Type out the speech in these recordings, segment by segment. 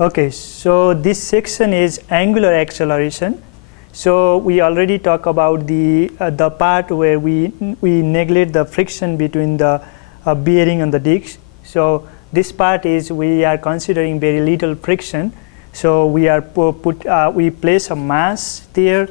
Okay, so this section is angular acceleration. So we already talked about the part where we neglect the friction between the bearing and the disc. So this part is we are considering very little friction. So we are we place a mass there.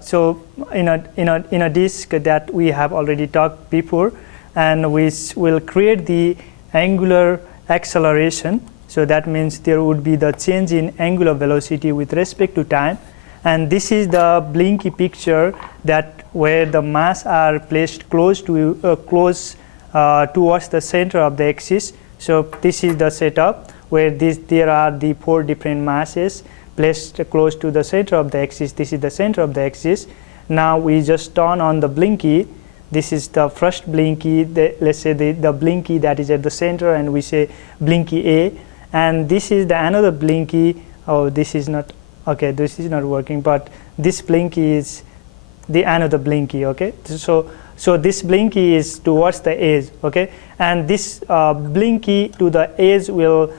So in a disc that we have already talked before, and we will create the angular acceleration. So that means there would be the change in angular velocity with respect to time. And this is the blinky picture that where the mass are placed close towards the center of the axis. So this is the setup where there are the 4 different masses placed close to the center of the axis. This is the center of the axis. Now we just turn on the blinky. This is the first blinky, let's say the blinky that is at the center, and we say blinky A. And this is the another blinky. Oh, this is not, okay, this is not working, but this blinky is the another blinky, okay? So this blinky is towards the edge, okay? And this blinky to the edge will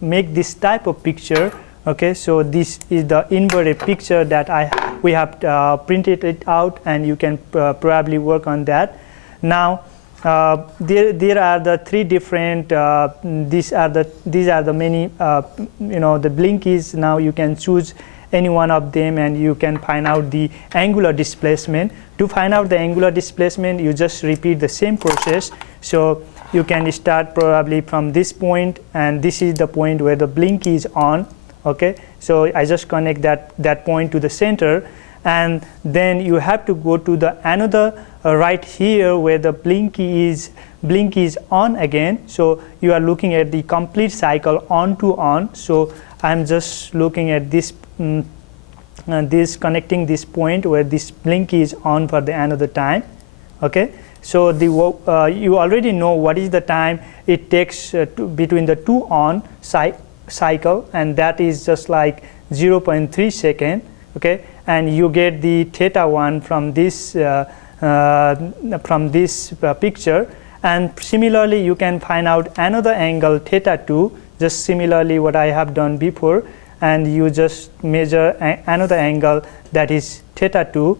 make this type of picture, okay? So this is the inverted picture that we have printed it out, and you can probably work on that. Now, there are the 3 different. These are the many. The blinkies. Now you can choose any one of them, and you can find out the angular displacement. To find out the angular displacement, you just repeat the same process. So you can start probably from this point, and this is the point where the blinky is on. Okay. So I just connect that point to the center, and then you have to go to the another. Right here where the blinky is on again. So you are looking at the complete cycle on to on. So I'm just looking at this connecting this point where this blinky is on for the another time. Okay, so you already know what is the time it takes between the 2 on cycle, and that is just like 0.3 second. Okay, and you get the theta 1 from this picture, and similarly you can find out another angle theta 2, just similarly what I have done before, and you just measure another angle that is theta 2,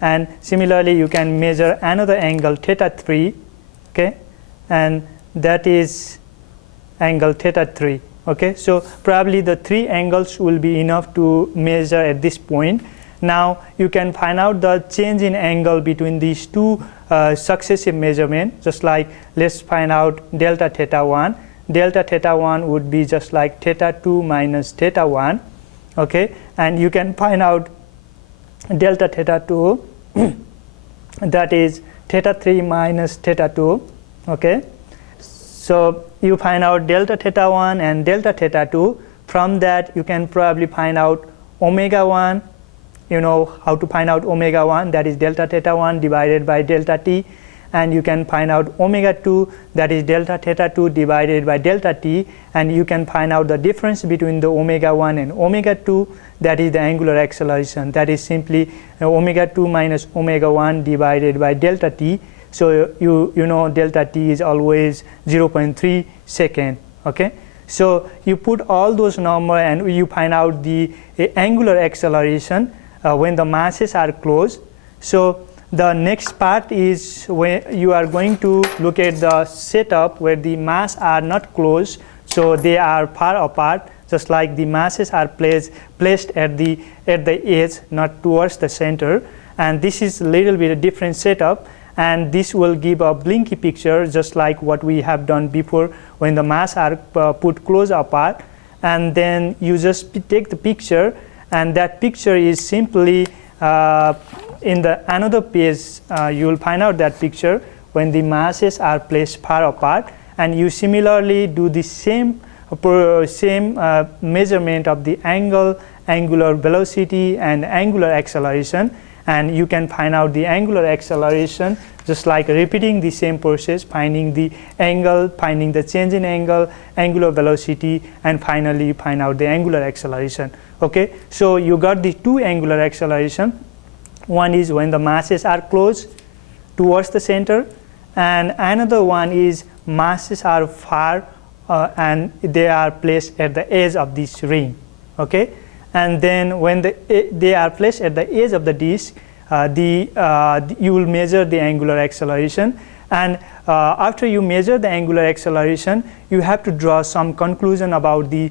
and similarly you can measure another angle theta 3, okay, and that is angle theta 3. Okay, so probably the 3 angles will be enough to measure at this point. Now you can find out the change in angle between these 2 successive measurements, just like let's find out delta theta 1. Delta theta 1 would be just like theta 2 minus theta 1, okay, and you can find out delta theta 2 that is theta 3 minus theta 2, okay. So you find out delta theta 1 and delta theta 2. From that you can probably find out omega 1. You know how to find out omega 1, that is delta theta 1 divided by delta t, and you can find out omega 2, that is delta theta 2 divided by delta t, and you can find out the difference between the omega 1 and omega 2, that is the angular acceleration, that is simply omega 2 minus omega 1 divided by delta t. So you know delta t is always 0.3 second, okay. So you put all those numbers and you find out the angular acceleration when the masses are close. So the next part is when you are going to look at the setup where the mass are not close, so they are far apart, just like the masses are placed at the edge, not towards the center. And this is a little bit a different setup, and this will give a blinky picture just like what we have done before when the mass are put close apart. And then you just take the picture, and that picture is simply in the another page. You will find out that picture when the masses are placed far apart, and you similarly do the same measurement of the angular velocity and angular acceleration, and you can find out the angular acceleration just like repeating the same process, finding the angle, finding the change in angle, angular velocity, and finally find out the angular acceleration. Okay, so you got the 2 angular acceleration. One is when the masses are close towards the center, and another one is masses are far and they are placed at the edge of this ring. Okay, and then when they are placed at the edge of the disk, you will measure the angular acceleration, and after you measure the angular acceleration, you have to draw some conclusion about the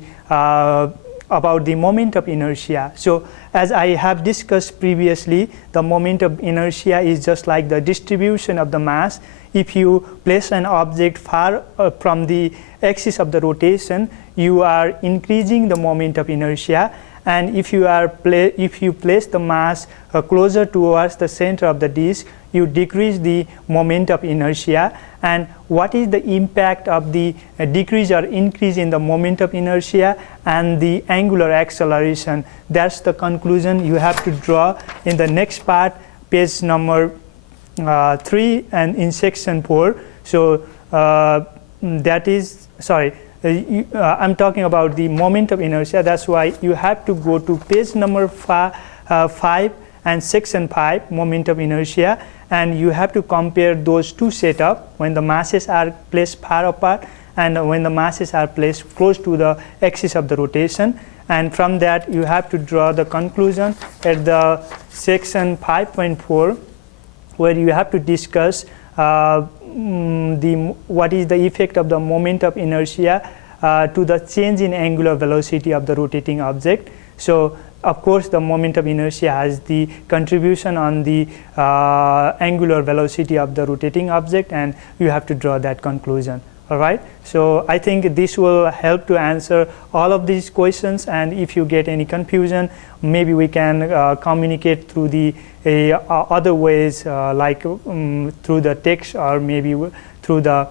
moment of inertia. So as I have discussed previously, the moment of inertia is just like the distribution of the mass. If you place an object far from the axis of the rotation, you are increasing the moment of inertia, and if you place the mass closer towards the center of the disk, you decrease the moment of inertia. And what is the impact of the decrease or increase in the moment of inertia and the angular acceleration? That's the conclusion you have to draw in the next part, page number 3 and in section 4. So that is, sorry, I'm talking about the moment of inertia. That's why you have to go to page number 5 and section 5, moment of inertia, and you have to compare those two setups when the masses are placed far apart and when the masses are placed close to the axis of the rotation. And from that you have to draw the conclusion at the section 5.4, where you have to discuss what is the effect of the moment of inertia to the change in angular velocity of the rotating object. So of course the moment of inertia has the contribution on the angular velocity of the rotating object, and you have to draw that conclusion. All right, so I think this will help to answer all of these questions, and if you get any confusion, maybe we can communicate through the other ways, like through the text, or maybe through the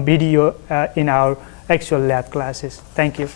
video in our actual lab classes. Thank you.